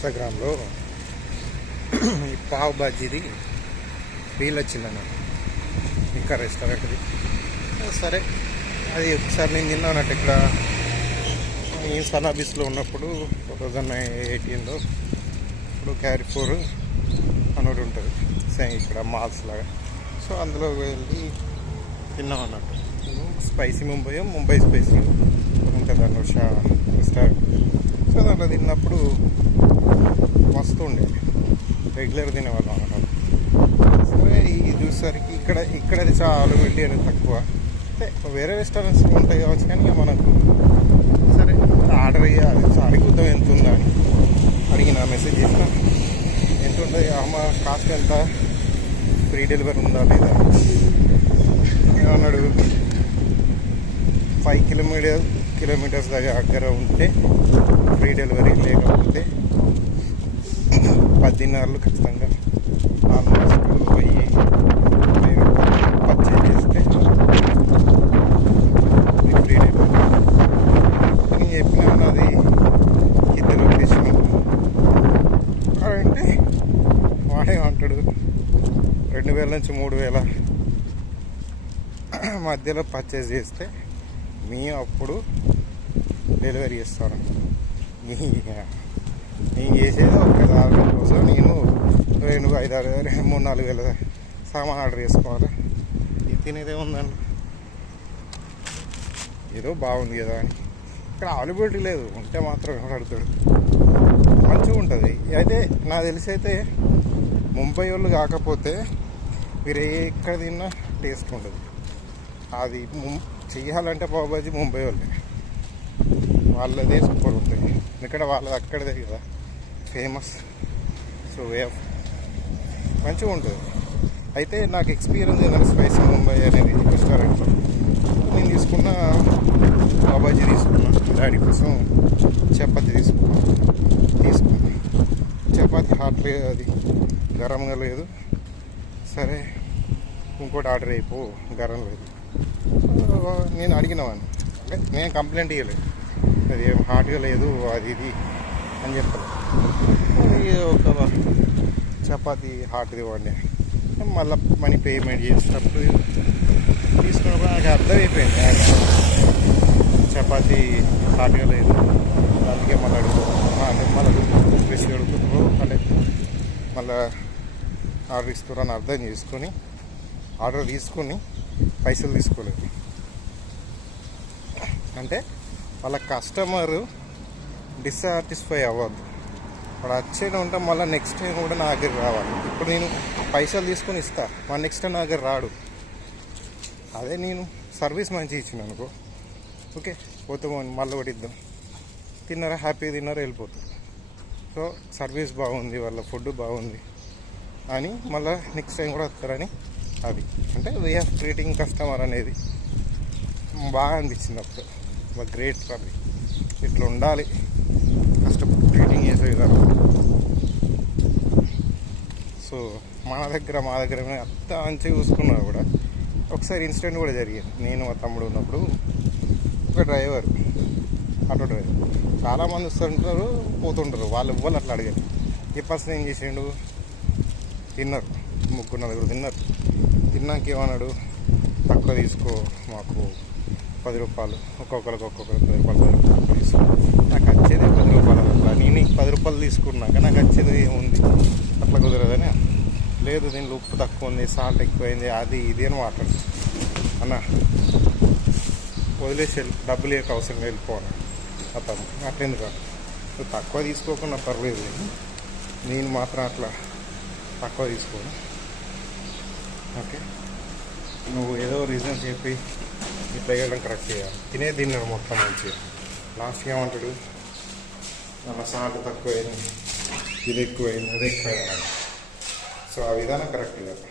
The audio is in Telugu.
ఇన్స్టాగ్రామ్లో ఈ పావ్ బాజీది రీల్ వచ్చిందన్న ఇంకా రెస్టారెంట్ది. సరే అది ఒకసారి నేను తిన్నా అన్నట్టు ఇక్కడ ఈ సనాబీస్లో ఉన్నప్పుడు 2018లో ఇప్పుడు క్యారిఫోర్ అని ఒకటి ఉంటుంది సేమ్ ఇక్కడ మాల్స్ లాగా. సో అందులో వెళ్ళి తిన్నాం అన్నట్టు. స్పైసీ ముంబై స్పైసీ ఉంటుంది అన్న రెస్టారెంట్. సో దాంట్లో తిన్నప్పుడు మస్తు ఉండే, రెగ్యులర్ తినేవాళ్ళం అన్నమాట. సరే ఇది చూసేసరికి ఇక్కడది చాలా వెళ్ళి అనేది తక్కువ. అంటే వేరే రెస్టారెంట్స్ ఉంటాయి కావచ్చు, కానీ మనకు సరే ఆర్డర్ అయ్యాలి. అడుగుతాం ఎంత ఉందా అని అడిగిన, మెసేజ్ చేసిన ఎంత ఉంటుంది అమ్మ, కాస్ట్ ఎంత, ఫ్రీ డెలివరీ ఉందా లేదా ఏమన్నాడు. 5 కిలోమీటర్స్ దగ్గర ఉంటే ఫ్రీ డెలివరీ, లేకపోతే 10 దినార్లు ఖచ్చితంగా ఆల్మోస్ట్ 1000 పర్చేజ్ చేస్తే ఫ్రీ డెలివరీ అని చెప్పిన. అది కింద లొకేషన్ అంటే వాడేమంటాడు 2000 నుంచి 3000 మధ్యలో పర్చేజ్ చేస్తే మేము అప్పుడు డెలివరీ చేస్తాను. నేను చేసేది ఒక 4 రోజులు నేను 2, 5, 6, 3, 4 వేల సామాన్ ఆర్డర్ చేసుకోవాలి. ఇది తినేదే ఉందండి, ఏదో బాగుంది కదా అని. ఇక్కడ అవైలబిలిటీ లేదు, ఉంటే మాత్రం ఎవరు మంచిగా ఉంటుంది. అయితే నాకు తెలిసి అయితే ముంబై వాళ్ళు కాకపోతే మీరు ఎక్కడ తిన్నా టేస్ట్ ఉంటుంది. అది చెయ్యాలంటే పావుబాజీ ముంబై వాళ్ళదే సూపర్ ఉంటుంది, ఎందుకంటే వాళ్ళది అక్కడదే కదా ఫేమస్. సో మంచిగా ఉంటుంది. అయితే నాకు ఎక్స్పీరియన్స్ ఏదైనా స్పైసీ ముంబై అనేది రెస్టారెంట్లో నేను తీసుకున్న పావుబాజీ తీసుకున్నా. డాడీ కోసం చపాతీ తీసుకున్నా. చపాతీ హాట్ లేదు, అది గరంగా లేదు. సరే ఇంకోటి ఆర్డర్ అయిపో, గరం లేదు. నేను అడిగినవాడిని, అంటే నేను కంప్లైంట్ ఇవ్వలేదు, అది ఏం హాట్గా లేదు అది ఇది అని చెప్పాను. ఒక చపాతీ హాట్ది ఇవ్వండి. మళ్ళీ మనీ పేమెంట్ చేసేటప్పుడు తీసుకున్నప్పుడు నాకు అర్థమైపోయింది చపాతీ హాట్గా లేదు. అందుకే మళ్ళీ ఫ్రెష్ అడుగుతున్నారు, అంటే మళ్ళీ ఆర్డర్ ఇస్తున్నారు అని అర్థం చేసుకొని ఆర్డర్ తీసుకొని పైసలు తీసుకోలేదు. అంటే వాళ్ళ కస్టమరు డిస్సాటిస్ఫై అవ్వద్దు. వాడు వచ్చేది ఉంటే మళ్ళీ నెక్స్ట్ టైం కూడా నా దగ్గర రావాలి. ఇప్పుడు నేను పైసలు తీసుకొని ఇస్తా, మా నెక్స్ట్ టైం నా దగ్గర రాడు. అదే నేను సర్వీస్ మంచిగా ఇచ్చిన అనుకో, ఓకే పోతామని మళ్ళీ ఒకటి ఇద్దాం, తిన్నారా హ్యాపీగా తిన్నారా వెళ్ళిపోతాం. సో సర్వీస్ బాగుంది, వాళ్ళ ఫుడ్ బాగుంది అని మళ్ళీ నెక్స్ట్ టైం కూడా వస్తారని. అది అంటే వే ఆఫ్ ట్రీటింగ్ కస్టమర్ అనేది బాగా అనిపించింది అప్పుడు. గ్రేట్ అది, ఇట్లా ఉండాలి కస్టమర్ ట్రీటింగ్ చేసే విధానం. సో మా దగ్గర అంత మంచిగా చూసుకున్నా కూడా ఒకసారి ఇన్సిడెంట్ కూడా జరిగింది. నేను మా తమ్ముడు ఉన్నప్పుడు ఒక డ్రైవర్, ఆటో డ్రైవర్, చాలామంది వస్తుంటారు పోతుంటారు, వాళ్ళు ఇవ్వాలి అట్లా అడిగారు. ఈ పర్సన్ ఏం చేసిండు, తిన్నారు 3-4 తిన్నారు. తిన్నాక ఏమన్నాడు, తక్కువ తీసుకో, మాకు 10 రూపాయలు ఒక్కొక్కరికి 10 రూపాయలు తీసుకో. నాకు వచ్చేది 10 రూపాయలు. అట్లా నేను 10 రూపాయలు తీసుకున్నాక నాకు వచ్చేది ఏముంది, అట్లా కుదరదని. లేదు దీనిలో ఉప్పు తక్కువ ఉంది, సాల్ట్ ఎక్కువైంది, అది ఇది అని మాట్లాడు. అన్న వదిలేసి డబ్బులు ఇక అవసరం వెళ్ళిపోవాలి అతను. అట్లెందుకు నువ్వు తక్కువ తీసుకోకుండా పర్లేదు, నేను మాత్రం అట్లా తక్కువ తీసుకోను. ఓకే నువ్వు ఏదో రీజన్ చెప్పి ఇట్లా వేయడం కరెక్ట్ చేయాలి. తిన్నాడు మొత్తం మంచిగా. లాస్ట్గా ఏమంటాడు, అలా సాల్ట్ తక్కువైంది, ఇది ఎక్కువైంది, అది ఎక్కువైంది. సో ఆ విధానం కరెక్ట్ కదా.